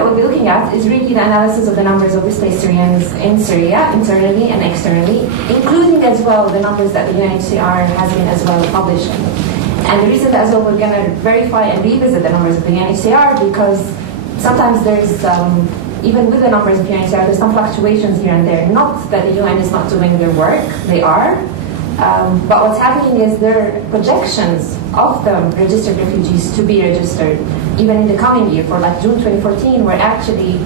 that we'll be looking at is really the analysis of the numbers of displaced Syrians in Syria, internally and externally, including as well the numbers that the UNHCR has been as well publishing. And the reason as well we're going to verify and revisit the numbers of the UNHCR, because sometimes there's, even with the numbers of the UNHCR, there's some fluctuations here and there. Not that the UN is not doing their work, they are. But what's happening is their projections of the registered refugees to be registered, even in the coming year, for like June 2014, were actually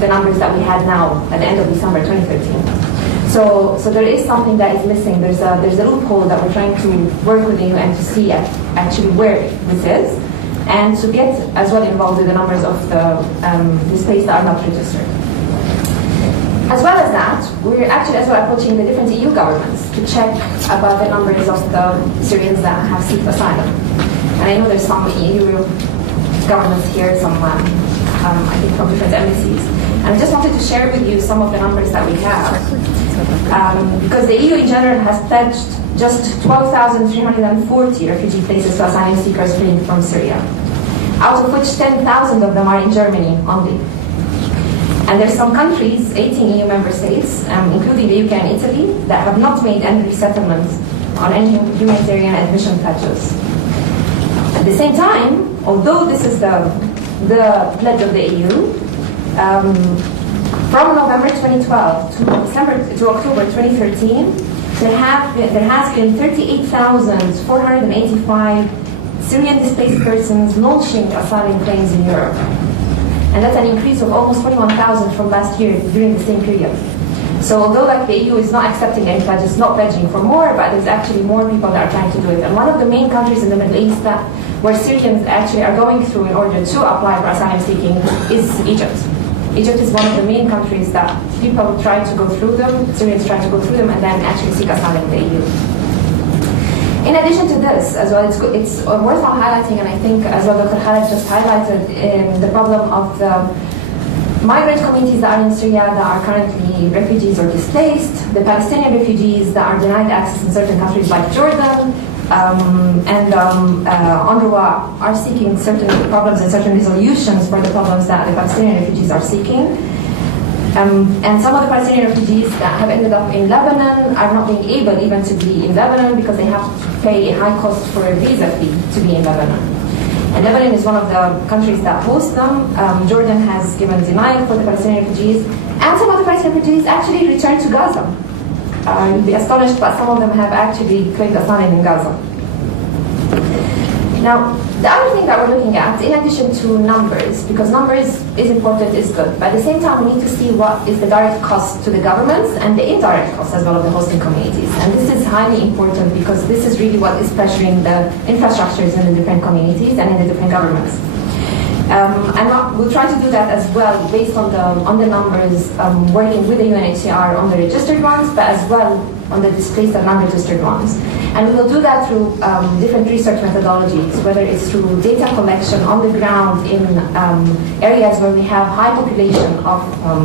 the numbers that we had now at the end of December 2013. So there is something that is missing. There's a loophole that we're trying to work with the UN to see actually where this is, and to get as well involved with the numbers of the displaced that are not registered. As well as that, we're actually as well approaching the different EU governments to check about the numbers of the Syrians that have sought asylum. And I know there's some EU governments here, some I think from different embassies. And I just wanted to share with you some of the numbers that we have. Because the EU in general has pledged just 12,340 refugee places to asylum seekers fleeing from Syria, out of which 10,000 of them are in Germany only. And there's some countries, 18 EU member states, including the UK and Italy, that have not made any resettlements on any humanitarian admission pledges. At the same time, although this is the pledge of the EU, from November 2012 to October 2013, there has been 38,485 Syrian displaced persons launching asylum claims in Europe. And that's an increase of almost 41,000 from last year during the same period. So although like the EU is not accepting any pledges, not pledging for more, but there's actually more people that are trying to do it. And one of the main countries in the Middle East where Syrians actually are going through in order to apply for asylum seeking is Egypt. Egypt is one of the main countries that people try to go through them, Syrians try to go through them and then actually seek asylum in the EU. In addition to this, as well, it's worthwhile highlighting, and I think as well Dr. Khaled just highlighted, the problem of the migrant communities that are in Syria that are currently refugees or displaced, the Palestinian refugees that are denied access in certain countries like Jordan, and UNRWA are seeking certain problems and certain resolutions for the problems that the Palestinian refugees are seeking. And some of the Palestinian refugees that have ended up in Lebanon are not being able even to be in Lebanon because they have to pay a high cost for a visa fee to be in Lebanon. And Lebanon is one of the countries that host them. Jordan has given denial for the Palestinian refugees. And some of the Palestinian refugees actually returned to Gaza. You'll be astonished, but some of them have actually claimed asylum in Gaza. Now, the other thing that we're looking at, in addition to numbers, because numbers is important, is good, but at the same time we need to see what is the direct cost to the governments and the indirect cost as well of the hosting communities. And this is highly important because this is really what is pressuring the infrastructures in the different communities and in the different governments. And we'll try to do that as well based on the numbers, working with the UNHCR on the registered ones, but as well on the displaced and non-registered ones. And we will do that through different research methodologies, whether it's through data collection on the ground in areas where we have high population of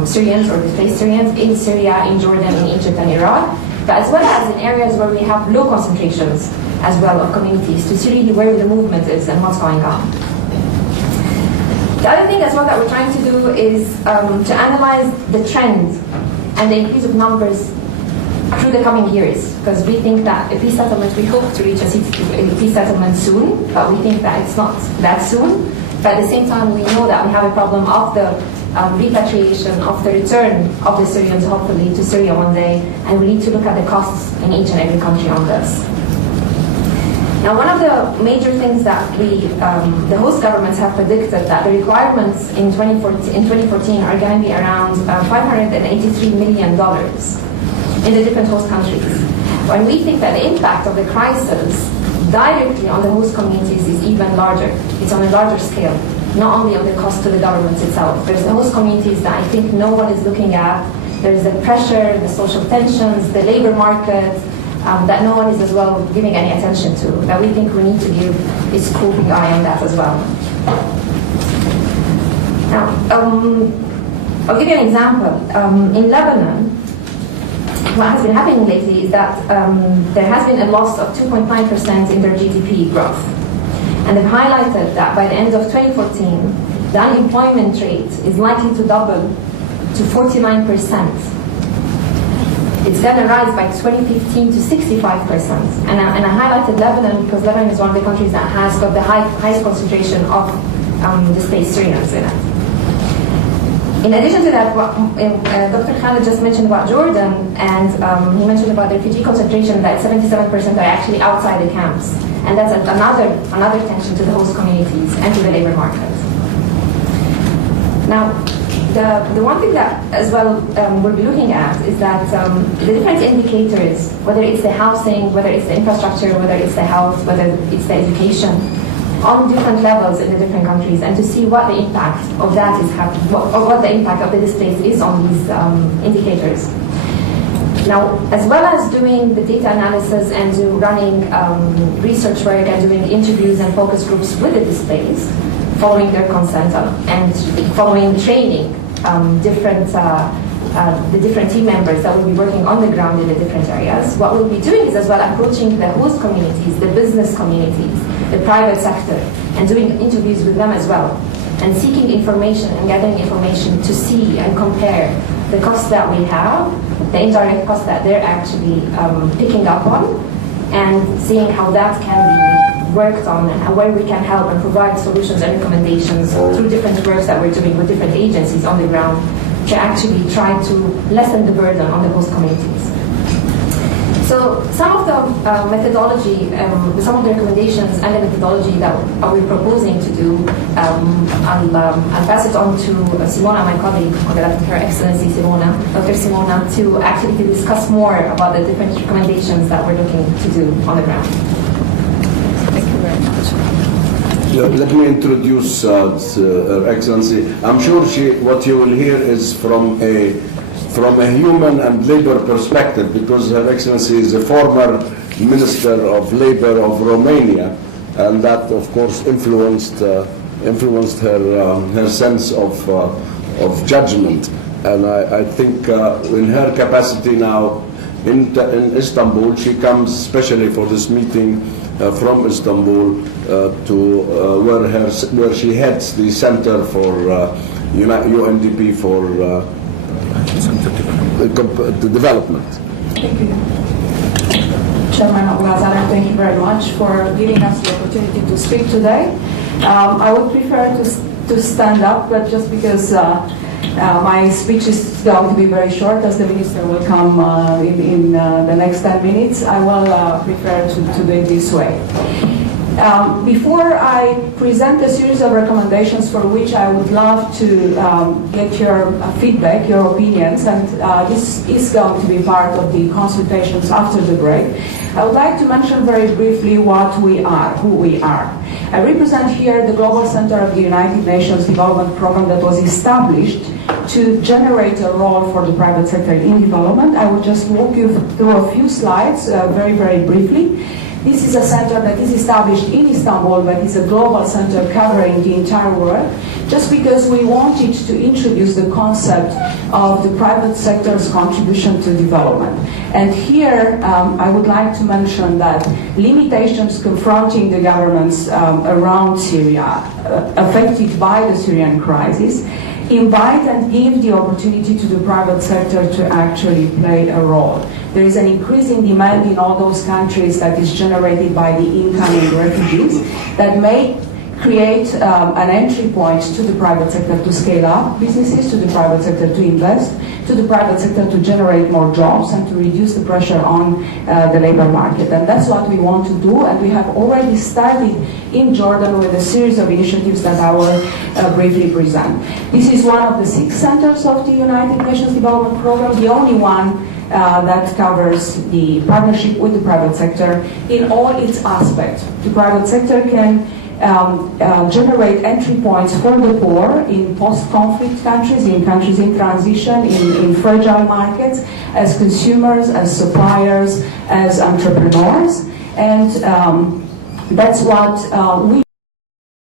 Syrians or displaced Syrians in Syria, in Jordan, in Egypt and Iraq, but as well as in areas where we have low concentrations as well of communities to see really where the movement is and what's going on. The other thing as well that we're trying to do is to analyze the trend and the increase of numbers through the coming years, because we think that a peace settlement, we hope to reach a peace settlement soon, but we think that it's not that soon. But at the same time, we know that we have a problem of the repatriation, of the return of the Syrians, hopefully, to Syria one day, and we need to look at the costs in each and every country on this. Now, one of the major things that the host governments have predicted that the requirements in 2014 are going to be around $583 million in the different host countries. When we think that the impact of the crisis directly on the host communities is even larger. It's on a larger scale, not only on the cost to the governments itself. There's the host communities that I think no one is looking at. There's the pressure, the social tensions, the labor market, that no one is as well giving any attention to, that we think we need to give a scoping eye on that as well. Now, I'll give you an example. In Lebanon, what has been happening lately is that there has been a loss of 2.9% in their GDP growth. And they've highlighted that by the end of 2014, the unemployment rate is likely to double to 49%. It's going to rise by 2015 to 65%. And I highlighted Lebanon because Lebanon is one of the countries that has got the highest concentration of displaced Syrians in it. In addition to that, Dr. Khaled just mentioned about Jordan, and he mentioned about the refugee concentration, that 77% are actually outside the camps. And that's another tension to the host communities and to the labor market. Now, the one thing that as well we'll be looking at is that the different indicators, whether it's the housing, whether it's the infrastructure, whether it's the health, whether it's the education, on different levels in the different countries, and to see what the impact of that is what the impact of the displaced is on these indicators. Now, as well as doing the data analysis and running research work and doing interviews and focus groups with the displaced, following their consent and following training the different team members that will be working on the ground in the different areas. What we'll be doing is as well approaching the host communities, the business communities, the private sector, and doing interviews with them as well, and seeking information and gathering information to see and compare the costs that we have, the indirect costs that they're actually picking up on, and seeing how that can be worked on and where we can help and provide solutions and recommendations through different works that we're doing with different agencies on the ground to actually try to lessen the burden on the host communities. So some of the methodology, some of the recommendations and the methodology that we're proposing to do, I'll pass it on to Simona, my colleague, Her Excellency Dr. Simona, to actually discuss more about the different recommendations that we're looking to do on the ground. Thank you very much. Let me introduce Her Excellency. I'm sure what you will hear is from a human and labor perspective, because Her Excellency is a former Minister of Labor of Romania, and that, of course, influenced her sense of judgment. And I think in her capacity now in Istanbul, she comes especially for this meeting from Istanbul to where she heads the Center for UNDP for the development. Thank you. Chairman Abu-Ghazaleh, thank you very much for giving us the opportunity to speak today. I would prefer to stand up, but just because my speech is going to be very short, as the Minister will come in the next 10 minutes, I will prefer to do it this way. Before I present a series of recommendations for which I would love to get your feedback, your opinions, and this is going to be part of the consultations after the break, I would like to mention very briefly what we are, who we are. I represent here the Global Center of the United Nations Development Program that was established to generate a role for the private sector in development. I will just walk you through a few slides very, very briefly. This is a center that is established in Istanbul, but it's a global center covering the entire world, just because we wanted to introduce the concept of the private sector's contribution to development. And here, I would like to mention that limitations confronting the governments around Syria, affected by the Syrian crisis, invite and give the opportunity to the private sector to actually play a role. There is an increasing demand in all those countries that is generated by the incoming refugees that may create an entry point to the private sector to scale up businesses, to the private sector to invest, to the private sector to generate more jobs and to reduce the pressure on the labor market. And that's what we want to do, and we have already started in Jordan with a series of initiatives that I will briefly present. This is one of the 6 centers of the United Nations Development Program, the only one that covers the partnership with the private sector in all its aspects. The private sector can generate entry points for the poor in post-conflict countries, in countries in transition, in fragile markets, as consumers, as suppliers, as entrepreneurs. And that's what we